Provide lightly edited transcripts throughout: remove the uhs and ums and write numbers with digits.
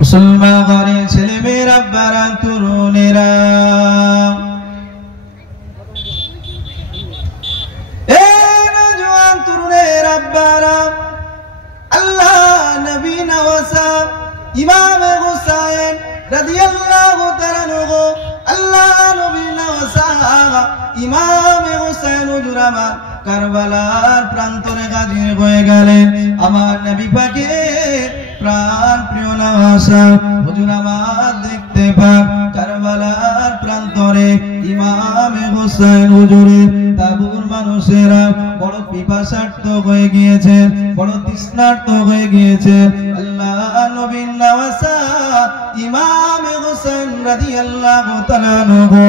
মুসলমান ঘরের ছেলেমেয়েরা আব্বারা তরুণেরা আল্লাহ নবী নওয়াসা ইমাম হুসাইন রাদিয়াল্লাহু তাআলা আনহু আল্লাহ নবী নওয়াসা ইমাম হুসাইন হুজুর আমার কারবালার প্রান্তরে হাজির হয়ে গেলেন। আমার নবী পাকের প্রাণ প্রিয় নওয়াসা হুজুর আমার দেখতে পান কারবালার প্রান্তরে ইমাম হুসাইন হুজুরের তাবুর মানুষেরা বড় পিপাসার্থ হয়ে গিয়েছেন, বড় তৃষ্ণার্থ হয়ে গিয়েছেন। আল্লাহ নবী নওয়াসা ইমাম হুসাইন রাদিয়াল্লাহু তাআলা আনহু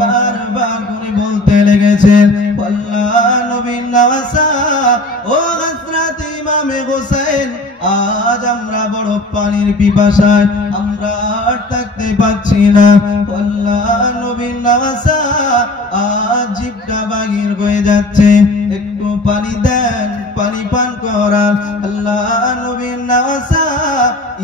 বারবার করে বলতে লেগেছেন, আল্লাহ নবী নওয়াসা ও হযরত ইমাম হুসাইন, আজ আমরা বড় পানির পিপাসায় আমরা আর থাকতে পারছি না। আল্লাহ নবী নওয়াসা আজ জিভটা বাহির হয়ে যাচ্ছে, একটু পানি দেন, পানি পান করার। আল্লাহ নবী নওয়াসা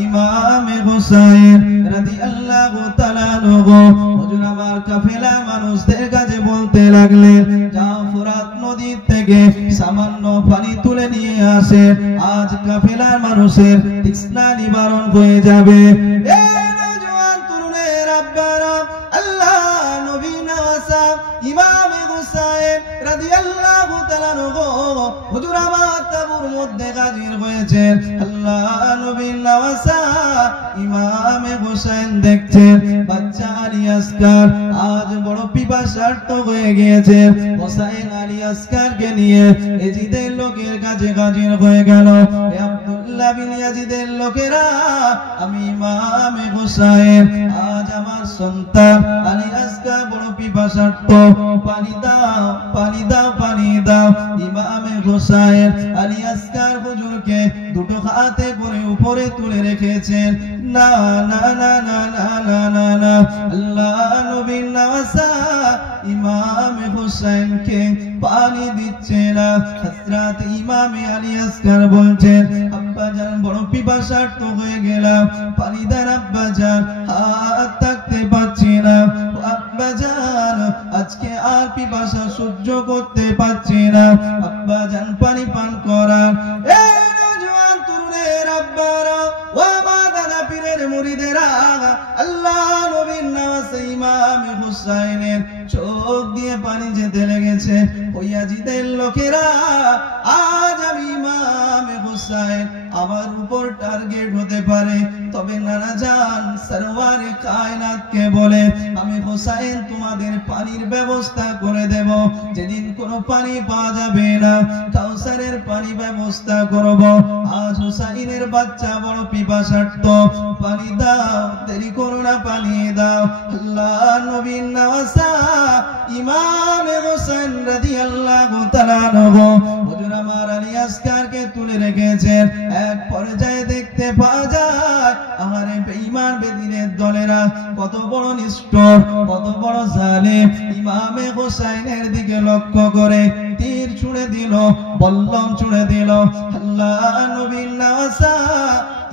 ইমাম হুসাইন রাদিয়াল্লাহু তাআলা আনহু হুজুর আমার কাফেলা মানুষদের কাছে বলতে লাগলেন, যাও ফোরাত নদী থেকে সামান্য পানি তুলে নিয়ে আসে, আজ কাফেলার মানুষের তৃষ্ণা নিবারণ হয়ে যাবে। নওজোয়ান তরুণের আব্বারা আল্লাহ নবী নওয়াসা ইমাম হুসাইন রাদিয়াল্লাহু তাআলা আনহু হুজুর আমার তাবুর মধ্যে হাজির হয়েছেন। আল্লাহ নবী নওয়াসা ইমাম হুসাইন দেখছেন বাচ্চা আলী আসকার আজ বড় পিপাসার্থ হয়ে গিয়েছে। হুসাইন আলী আসকারকে নিয়ে ইয়াজিদের লোকের কাছে হাজির হয়ে গেল। হে আব্দুল্লাহ বিন ইয়াজিদের লোকেরা, আমি ইমাম হুসাইন, আজ আমার সন্তান আলী আসকার বড় পিপাসার্থ, পানি দাও, পানি দাও, পানি দাও। ইমাম হুসাইন আলী আসকার হুজুরকে দুটো হাতে করে উপরে তুলে রেখেছেন। না না না না না না না না, আল্লাহ নবী নওয়াসা ইমাম হুসাইনকে পানি দিচ্ছে না। হযরত ইমাম আলী আসকার বলছেন, আব্বা জান বড় পিপাসার্থ হয়ে গেলাম, পানি দেন আব্বা জান, হাত থাকতে পারছি না। আব্বা জান আজকে আর পিপাসা সহ্য করতে পারছি না, আব্বা জান পানি পান করান। এই নওজোয়ান তরুণের আব্বারা ও মা দাদা পীরের মুরিদেরা, আল্লাহ নবী নওয়াসা ইমাম হুসাইনের চোখ দিয়ে পানি যেতে লেগেছে। ওই ইয়াজিদের লোকেরা, আজ আমি ইমাম হুসাইন আমার উপর টার্গেট হতে পারে, তবে নানা জান সরওয়ারে কায়নাতকে বলে আমি হুসাইন তোমাদের পানির ব্যবস্থা করে দেব। যেদিন কোনো পানি পাওয়া যাবে না, কাউসারের পানি ব্যবস্থা করব। আজ হুসাইনের বাচ্চা বড় পিপাসার্থ, পানি দাও, দেরি করো না, পানি দাও। আল্লাহ নবী নওয়াসা ইমাম হুসাইন রাদিয়াল্লাহু তাআলা আনহু হুজুর আমার আলী আসকারকে তুলে রেখেছেন। এক পর্যায়ে দেখতে পাওয়া যায়, আহারে বেঈমান বেদিনের দলেরা কত বড় নিষ্ঠুর, কত বড় জালিম। ইমাম হুসাইনের দিকে লক্ষ্য করে তীর ছুঁড়ে দিল, বল্লম ছুঁড়ে দিল। আল্লাহ নবী নওয়াসা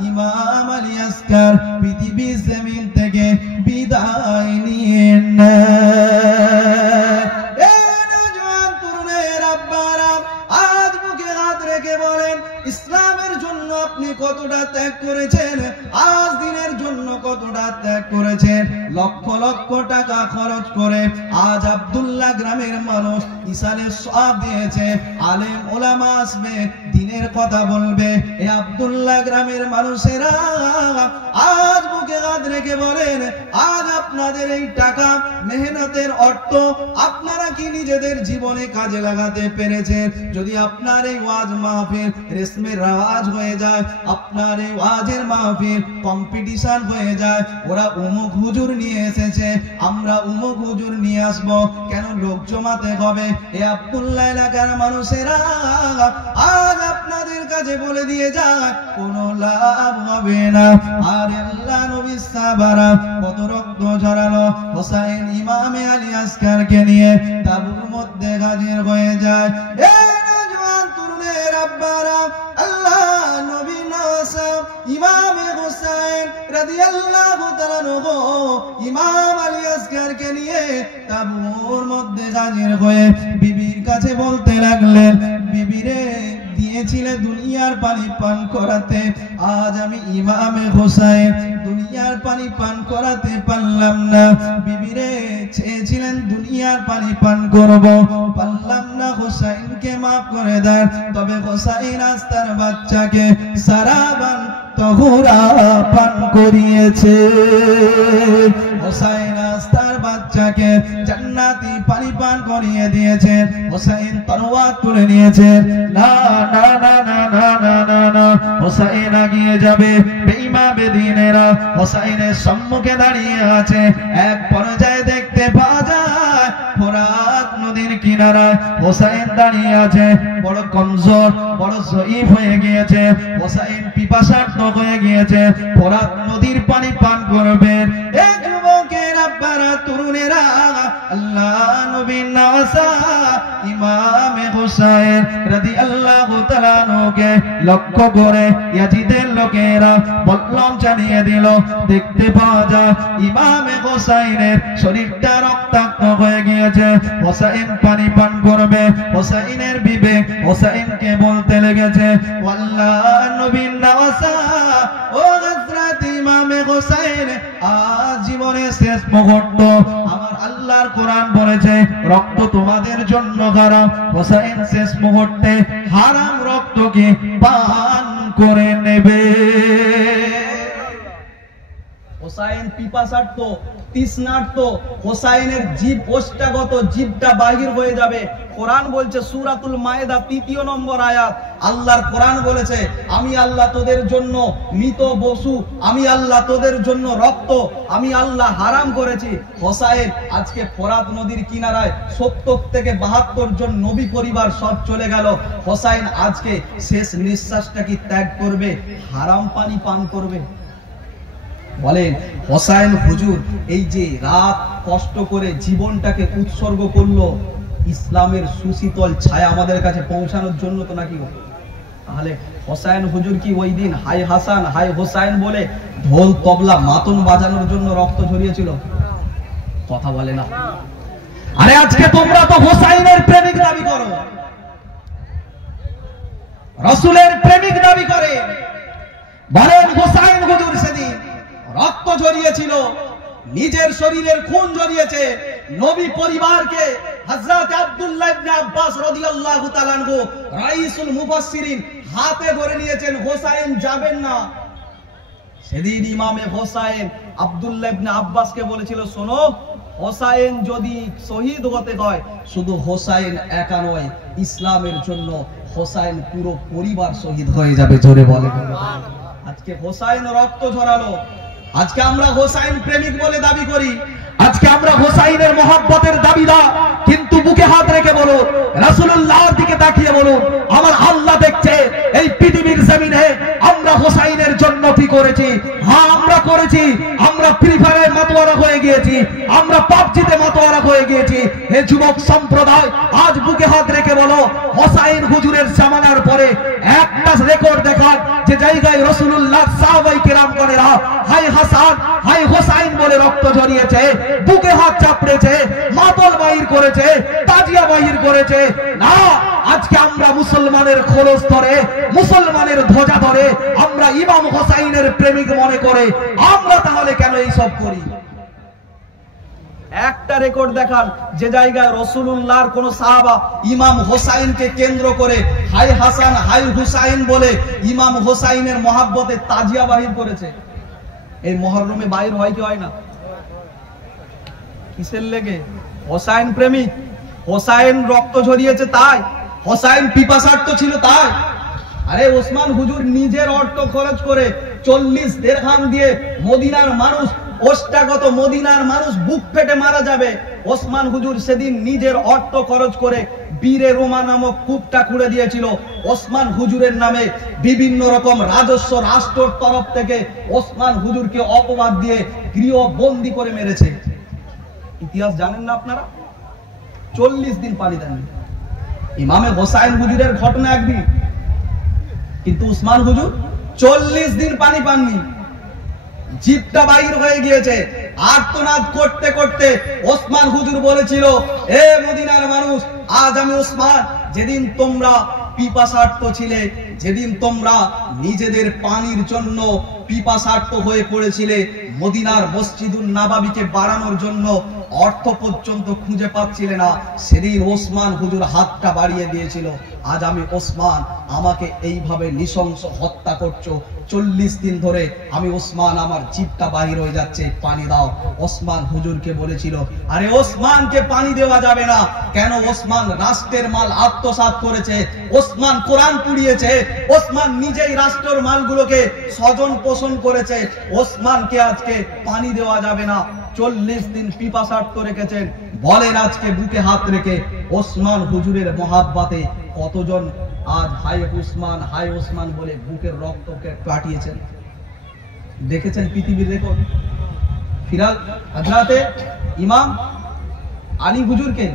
ইমাম আলী আসকার পৃথিবীর জমিন থেকে বিদায় নিয়ে নেয়। নওজোয়ান তরুণের আব্বারা, আজ বুকে হাত রেখে বলেন, ইসলামের জন্য আপনি কতটা ত্যাগ করেছেন, আজ দিনের জন্য কতটা ত্যাগ করেছেন। লক্ষ লক্ষ টাকা খরচ করে আজ আব্দুল্লাহ গ্রামের মানুষ ইসালে সওয়াব দিয়েছে, আলেম ওলামা আসবে, দিনের কথা বলবে। এই আব্দুল্লাহ গ্রামের মানুষেরা আজ বুকে হাত রেখে বলেন, আজ আপনাদের এই টাকা মেহনতের অর্থ আপনারা কি নিজেদের জীবনে কাজে লাগাতে পেরেছেন? যদি আপনার এই ওয়াজ মাহফিল রেশমের রাওয়াজ হয়ে যায়, আপনার এই ওয়াজের মাহফিল কম্পিটিশন হয়ে যায়, ওরা উমুক হুজুর নিয়ে এসেছে, আমরা উমুক হুজুর নিয়ে আসবো, কেন লোক জমাতে হবে? এ আব্দুল্লাহ এলাকার মানুষেরা আজ আপনাদের কাছে বলে দিয়ে যায়, কোনো লাভ হবে না। আর আল্লাহ নবী সাহাবারা কত রক্ত ঝরালো, হুসাইন ইমামে আলী আসকারকে নিয়ে তাবুর মধ্যে হাজির হয়ে যায়। এই নওজোয়ান তরুণের আব্বারা, আল্লাহ নবী নওয়াসা ইমামে হুসাইন রাদিয়াল্লাহু তাআলা আনহু ইমাম আলী আসগরকে নিয়ে তাঁবুর মধ্যে হাজির হয়ে বিবির কাছে বলতে লাগলেন, বিবি রে, দিয়েছিলে দুনিয়ার পানি পান করাতে, আজ আমি ইমামে হোসাইন দুনিয়ার পানি পান করাতে পারলাম না। বিবি রে, চেয়েছিলেন দুনিয়ার পানি পান করব, পারলাম না, হোসাইনকে মাফ করে দেন। তবে হোসাইন আজ তার বাচ্চাকে সারাবান তহুরা পান করিয়েছে। হোসাইন আজ তার বাচ্চাকে জান্নাতি পানি পান করিয়ে দিয়েছে। হোসাইন তরোয়ার তুলে নিয়েছে। না না না না না না না না, হোসাইন এগিয়ে যাবে। বেঈমান বেদিনেরা হোসাইনের সম্মুখে দাঁড়িয়ে আছে। এক পর্যায়ে দেখতে পাওয়া যায় ফোরাত নদীর কিনারায় হোসাইন দাঁড়িয়ে আছে। বড় কমজোর, বড় জয়ীফ হয়ে গিয়েছে। হোসাইন পিপাসার্ত হয়ে গিয়েছে, ফোরাত নদীর পানি পান করবেন। এক যুবকের আব্বারা, তরুণেরা, আল্লাহ নবীর নওয়াসা ইমামে হোসাইন রাদিয়াল্লাহু তাআলা আনহুকে লক্ষ্য করে ইয়াজিদের লোকেরা বললাম জানিয়ে দিল। দেখতে পাওয়া যায় ইমামে হোসাইনের শরীরটা রক্তাক্ত হয়ে গিয়েছে। হোসাইন পানি পান করবে। হোসাইনের বিবেক হোসাইনকে বলতে লেগেছে, আল্লাহ নবীর নওয়াসা, ও হযরত ইমামে হোসাইন, আজ জীবনের শেষ মুহূর্ত। আমার আল্লাহর কোরআন বলেছে রক্ত তোমাদের জন্য হারাম। হোসাইন শেষ মুহূর্তে হারাম রক্তকে পান করে নেবে। হোসাইন পিপাসার্ত, তৃষ্ণার্ত। হোসাইনের জীব ওষ্ঠাগত, জীবটা বাহির হয়ে যাবে। কোরআন বলছে সূরাতুল মায়েদা ৩য় নম্বর আয়াত, আল্লাহর কোরআন বলেছে, আমি আল্লাহ তোদের জন্য মৃত পশু, আমি আল্লাহ তোদের জন্য রক্ত, আমি আল্লাহ হারাম করেছি। হোসাইন আজকে ফোরাত নদীর কিনারায় ৭০ থেকে ৭২ জন নবী পরিবার সব চলে গেল। হোসাইন আজকে শেষ নিঃশ্বাসটা কি ত্যাগ করবে? হারাম পানি পান করবে? বলেন, হোসাইন হুজুর এই যে রাত কষ্ট করে জীবনটাকে উৎসর্গ করলো ইসলামের সুশীতল ছায়া আমাদের কাছে পৌঁছানোর জন্য, তো নাকি? তাহলে হোসাইন হুজুর কি ওই দিন হাই হাসান হাই হোসাইন বলে ঢোল তবলা মাতন বাজানোর জন্য রক্ত ঝরিয়েছিল? কথা বলে না। আরে আজকে তোমরা তো হোসাইনের প্রেমিক দাবি করো, রাসূলের প্রেমিক দাবি করে। বলেন, হোসাইন হুজুর সেদিন রক্ত ঝরিয়েছিল, নিজের শরীরের খুন ঝরিয়েছে। নবী পরিবারকে হযরত আব্দুল্লাহ ইবনে আব্বাস রাদিয়াল্লাহু তাআলা আনহু রাইসুল মুফাসসিরিন হাতে ধরে নিয়েছেন, হোসাইন যাবেন না। সেদিন ইমামে হোসাইন আব্দুল্লাহ ইবনে আব্বাসকে বলেছিল, শোনো, হোসাইন যদি শহীদ হতে হয়, শুধু হোসাইন একা নয়, ইসলামের জন্য হোসাইন পুরো পরিবার শহীদ হয়ে যাবে। জোরে বলে। আজকে হোসাইন রক্ত ঝরালো, আজকে আমরা হোসাইন প্রেমিক বলে দাবি করি, আজকে আমরা হোসাইনের মহব্বতের দাবিদার। কিন্তু বুকে হাত রেখে বলো, রাসূলুল্লাহর দিকে তাকিয়ে বলো, আমার আল্লাহ দেখছে এই পৃথিবীর জমিনে আমরা হোসাইনের জন্য কি করেছি? হ্যাঁ, আমরা করেছি। আমরা ফ্রি ফায়ারে মাতোয়ারা হয়ে গিয়েছি, আমরা পাবজিতে মাতোয়ারা হয়ে গিয়েছি। হে যুবক সম্প্রদায়, আজ বুকে হাত রেখে বলো, হোসাইন হুজুরের জামানার পরে একটা রেকর্ড দেখান যে জায়গায় রাসূলুল্লাহ সাহাবায়ে কেরামগণেরা হাই হাসান হাই হোসাইন বলে রক্ত ঝরিয়েছে, বুকে হাত চাপড়েছে, মাতল বাহির করেছে, তাজিয়া বাহির করেছে। না, আজকে আমরা মুসলমানের খোলস ধরে, মুসলমানের ধ্বজা ধরে, আমরা ইমাম হোসাইনের প্রেমিক মনে করে আমরা তাহলে কেন এইসব করি? একটা রেকর্ড দেখান যে জায়গায় রাসূলুল্লাহর কোন সাহাবা ইমাম হোসাইনকে কেন্দ্র করে হাই হাসান হাই হুসাইন বলে ইমাম হোসাইনের মহাব্বতে তাজিয়া বাহির করেছে। এই মুহররমে বাহির হয় কি হয় না? কিসের লেগে? হোসাইন প্রেমিক, হোসাইন রক্ত ঝরিয়েছে তাই, হোসাইন পিপাসার্ত ছিল তাই। আরে ওসমান হুজুর নিজের অর্থ খরচ করে 40 দিরহাম দিয়ে মদিনার মানুষ, ওষ্ঠাগত মদিনার মানুষ বুক ফেটে মারা যাবে, ওসমান হুজুর সেদিন নিজের অর্থ খরচ করে বীরে রোমা নামক কূপটা খুঁড়ে দিয়েছিল। ওসমান হুজুরের নামে বিভিন্ন রকম রাজস্ব রাষ্ট্রের তরফ থেকে ওসমান হুজুরকে অপবাদ দিয়ে গৃহবন্দী করে মেরেছে। ইতিহাস জানেন না আপনারা? 40 দিন পানি দেননি। ইমামে হোসাইন হুজুরের ঘটনা একদিন, কিন্তু উসমান হুজুর 40 দিন পানি পাননি। জিভটা বাইর হয়ে গিয়েছে। আর্তনাদ করতে করতে ওসমান হুজুর বলেছিল, এ মদিনার মানুষ, আজ আমি ওসমান, যেদিন তোমরা পিপাসার্ত ছিলে, যেদিন তোমরা নিজেদের পানির জন্য পিপাসার্ত হয়ে পড়েছিলে, মদিনার মসজিদুন নববীকে বাড়ানোর জন্য অর্থ পর্যন্ত খুঁজে পাচ্ছিলে না, সেদিন ওসমান হুজুর হাতটা বাড়িয়ে দিয়েছিল। আজ আমি ওসমান, আমাকে এইভাবে নৃশংস হত্যা করছো, 40 দিন ধরে আমি ওসমান, আমার জিভটা বাহির হয়ে যাচ্ছে, পানি দাও। ওসমান হুজুরকে বলেছিল, আরে ওসমানকে পানি দেওয়া যাবে না। কেন? ওসমান রাষ্ট্রের মাল আত্মসাৎ করেছে, ওসমান কোরআন পুড়িয়েছে, ওসমান নিজেই রাষ্ট্রের মালগুলোকে স্বজন পোষণ করেছে, ওসমানকে আজকে পানি দেওয়া যাবে না। 40 দিন পিপাসার্ত রেখেছেন। বলেন আজকে বুকে হাত রেখে ওসমান হুজুরের মহাব্বতে কতজন আজ হাই ওসমান, হাই ওসমান বলে বুকের রক্তকে কাটিয়েছেন? দেখেছেন পৃথিবীর রেকর্ড। ফিরাল হযরতে ইমাম আলী হুজুরকে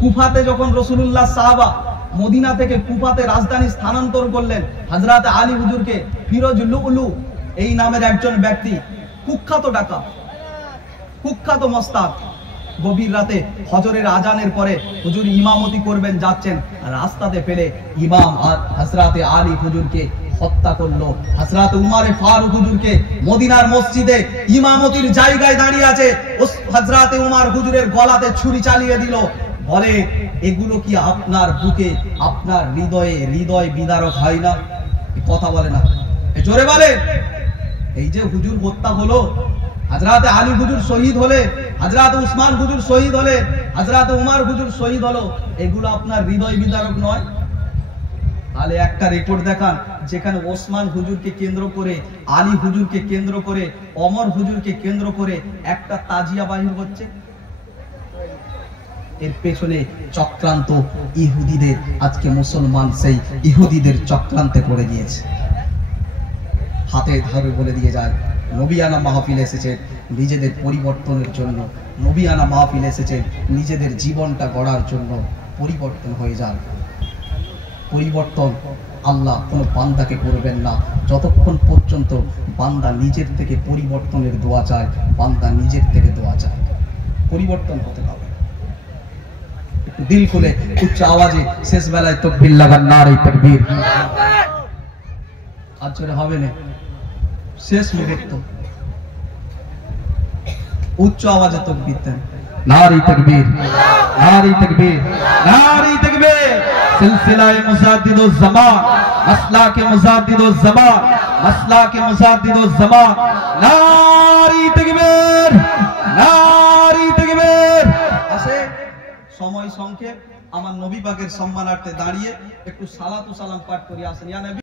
কুফাতে যখন রাসূলুল্লাহ সাহাবা মদিনা থেকে কুফাতে রাজধানী স্থানান্তর করলেন, হযরতে আলী হুজুরকে ফিরোজ লুলু এই নামের একজন ব্যক্তি, কুখ্যাত ডাকাত, কুখ্যাত মস্তাক, গভীর রাতে ফজরের আজানের পরে হুজুর ইমামতি করবেন যাচ্ছেন, রাস্তাতে পেলে ইমাম আর হযরতে আলী হুজুরকে হত্যা করলো। হযরত উমর ফারুক হুজুরকে মদিনার মসজিদে ইমামতির জায়গায় দাঁড়িয়ে আছে, হযরতে উমর হুজুরের গলাতে ছুরি চালিয়ে দিল। বলে, এগুলো কি আপনার বুকে, আপনার হৃদয়ে হৃদয় বিদারক হয় না? কথা বলে না, জোরে বলে। এই যে হুজুর হত্যা হলো, হযরতে আলী হুজুর শহীদ হলে, হযরতে উসমান হুজুর শহীদ হলে, হযরতে উমর হুজুর শহীদ হলো, এগুলো আপনার হৃদয় বিদারক নয়? তাহলে একটা রেকর্ড দেখান যেখানে ওসমান হুজুরকে কেন্দ্র করে, আলী হুজুরকে কেন্দ্র করে, ওমর হুজুরকে কেন্দ্র করে একটা তাজিয়া বাহির হচ্ছে। এর পেছনে চক্রান্ত ইহুদিদের। আজকে মুসলমান সেই ইহুদিদের চক্রান্তে পড়ে গিয়েছে। হাতে ধরে বলে দিয়ে যায়, নবিয়ানা মাহফিল এসেছে নিজেদের পরিবর্তনের জন্য, নবিয়ানা মাহফিল এসেছে নিজেদের জীবনটা গড়ার জন্য। পরিবর্তন হয়ে যান। পরিবর্তন আল্লাহ কোনো বান্দাকে করবেন না যতক্ষণ পর্যন্ত বান্দা নিজের থেকে পরিবর্তনের দোয়া চায়, বান্দা নিজের থেকে দোয়া চায়। পরিবর্তন হতে হবে। একটু দিল খুলে উচ্চ আওয়াজে শেষ বেলায় তাকবীর লাগান, নারে তাকবীর। আর জোরে হবে না, শেষ মুহূর্ত উচ্চ আওয়াজে তাকবীর দেন, নারে তাকবীর, নারে তাকবীর, নারে তাকবীর। সিলসিলায়ে মুজাদ্দিদুজ জামান, মাসলাকে মুজাদ্দিদুজ জামান, মাসলাকে মুজাদ্দিদুজ জামান, নারে তাকবীর, নারে তাকবীর। আসে সময় সংক্ষেপ, আমার নবী পাকের সম্মানার্থে দাঁড়িয়ে একটু সালাতু সালাম পাঠ করি। আসেন ইয়া নবী।